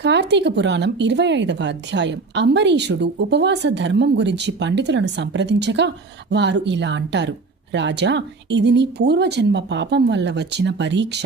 కార్తీక పురాణం 25వ అధ్యాయం. అంబరీషుడు ఉపవాస ధర్మం గురించి పండితులను సంప్రదించగా వారు ఇలా అంటారు: రాజా, ఇది నీ పూర్వజన్మ పాపం వల్ల వచ్చిన పరీక్ష.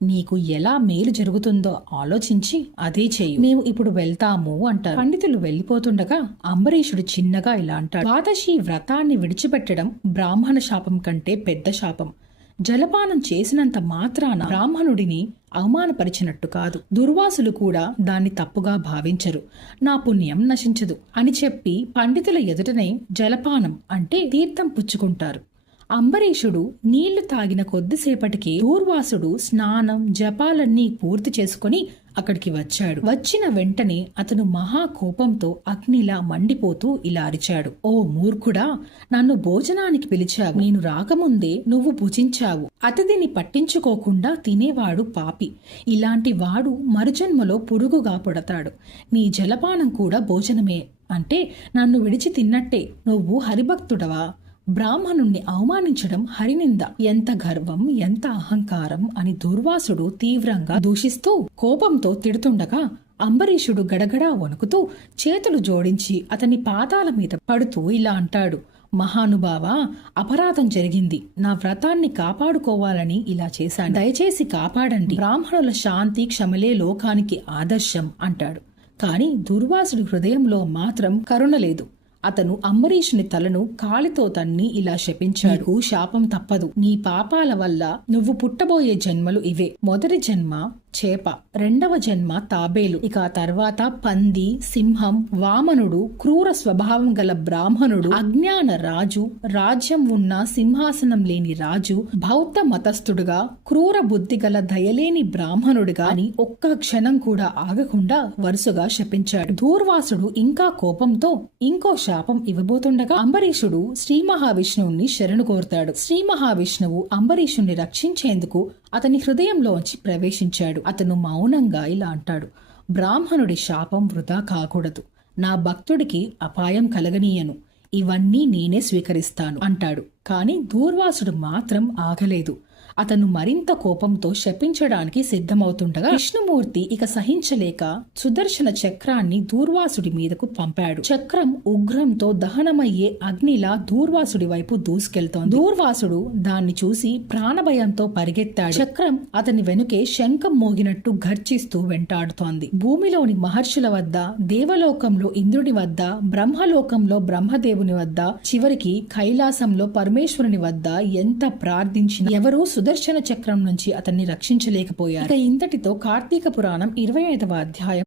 నీకు ఎలా మేలు జరుగుతుందో ఆలోచించి అదే చెయ్యి. మేము ఇప్పుడు వెళ్తాము అంటారు. పండితులు వెళ్లిపోతుండగా అంబరీషుడు చిన్నగా ఇలా అంటాడు: ద్వాదశి వ్రతాన్ని విడిచిపెట్టడం బ్రాహ్మణ శాపం కంటే పెద్ద శాపం. జలపానం చేసినంత మాత్రాన బ్రాహ్మణుడిని అవమానపరిచినట్టు కాదు. దుర్వాసులు కూడా దాన్ని తప్పుగా భావించరు. నా పుణ్యం నశించదు అని చెప్పి పండితుల ఎదుటనే జలపానం అంటే తీర్థం పుచ్చుకుంటారు. అంబరీషుడు నీళ్లు తాగిన కొద్దిసేపటికి దూర్వాసుడు స్నానం జపాలన్నీ పూర్తి చేసుకుని అక్కడికి వచ్చాడు. వచ్చిన వెంటనే అతను మహాకోపంతో అగ్నిలా మండిపోతూ ఇలా అరిచాడు: ఓ మూర్ఖుడా, నన్ను భోజనానికి పిలిచావు. నేను రాకముందే నువ్వు భుజించావు. అతిథిని పట్టించుకోకుండా తినేవాడు పాపి. ఇలాంటి వాడు మరుజన్మలో పురుగుగా పుడతాడు. నీ జలపానం కూడా భోజనమే అంటే నన్ను విడిచి తిన్నట్టే. నువ్వు హరిభక్తుడవా? బ్రాహ్మణుణ్ణి అవమానించడం హరినింద. ఎంత గర్వం, ఎంత అహంకారం అని దుర్వాసుడు తీవ్రంగా దూషిస్తూ కోపంతో తిడుతుండగా అంబరీషుడు గడగడా వణుకుతూ చేతులు జోడించి అతని పాదాల మీద పడుతూ ఇలా అంటాడు: మహానుభావా, అపరాధం జరిగింది. నా వ్రతాన్ని కాపాడుకోవాలని ఇలా చేశాను. దయచేసి కాపాడండి. బ్రాహ్మణుల శాంతి క్షమలే లోకానికి ఆదర్శం అంటాడు. కాని దుర్వాసుడి హృదయంలో మాత్రం కరుణ లేదు. అతను అంబరీషుని తలను కాలితో తన్ని ఇలా శపించాడు: శాపం తప్పదు. నీ పాపాల వల్ల నువ్వు పుట్టబోయే జన్మలు ఇవే. మొదటి జన్మ చేప, రెండవ జన్మ తాబేలు, ఇక తర్వాత పంది, సింహం, వామనుడు, క్రూర స్వభావం గల బ్రాహ్మణుడు, అజ్ఞాన రాజు, రాజ్యం ఉన్న సింహాసనం లేని రాజు, బౌద్ధ మతస్థుడుగా, క్రూర బుద్ధి గల దయలేని బ్రాహ్మణుడిగా అని ఒక్క క్షణం కూడా ఆగకుండా వరుసగా శపించాడు. దూర్వాసుడు ఇంకా కోపంతో ఇంకో శాపం ఇవ్వబోతుండగా అంబరీషుడు శ్రీ మహావిష్ణువుని శరణు కోరుతాడు. శ్రీ మహావిష్ణువు అంబరీషుణ్ణి రక్షించేందుకు అతని హృదయంలోంచి ప్రవేశించాడు. అతను మౌనంగా ఇలా అంటాడు: బ్రాహ్మణుడి శాపం వృధా కాకూడదు. నా భక్తుడికి అపాయం కలగనీయను. ఇవన్నీ నేనే స్వీకరిస్తాను అంటాడు. కాని దూర్వాసుడు మాత్రం ఆగలేదు. అతను మరింత కోపంతో శపించడానికి సిద్ధమవుతుండగా విష్ణుమూర్తి ఇక సహించలేక సుదర్శన చక్రాన్ని దూర్వాసుడి మీదకు పంపాడు. చక్రం ఉగ్రంతో దహనమయ్యే అగ్నిలా దూర్వాసుడి వైపు దూసుకెళ్తోంది. దూర్వాసుడు దాన్ని చూసి ప్రాణభయంతో పరిగెత్తాడు. చక్రం అతని వెనుకే శంఖం మోగినట్టు గర్జిస్తూ వెంటాడుతోంది. భూమిలోని మహర్షుల వద్ద, దేవలోకంలో ఇంద్రుడి వద్ద, బ్రహ్మలోకంలో బ్రహ్మదేవుని వద్ద, చివరికి కైలాసంలో పరమేశ్వరుని వద్ద ఎంత ప్రార్థించినా ఎవరూ సుదర్శన చక్రం నుంచి అతన్ని రక్షించలేకపోయారు. ఇక ఇంతటితో కార్తీక పురాణం 25వ అధ్యాయం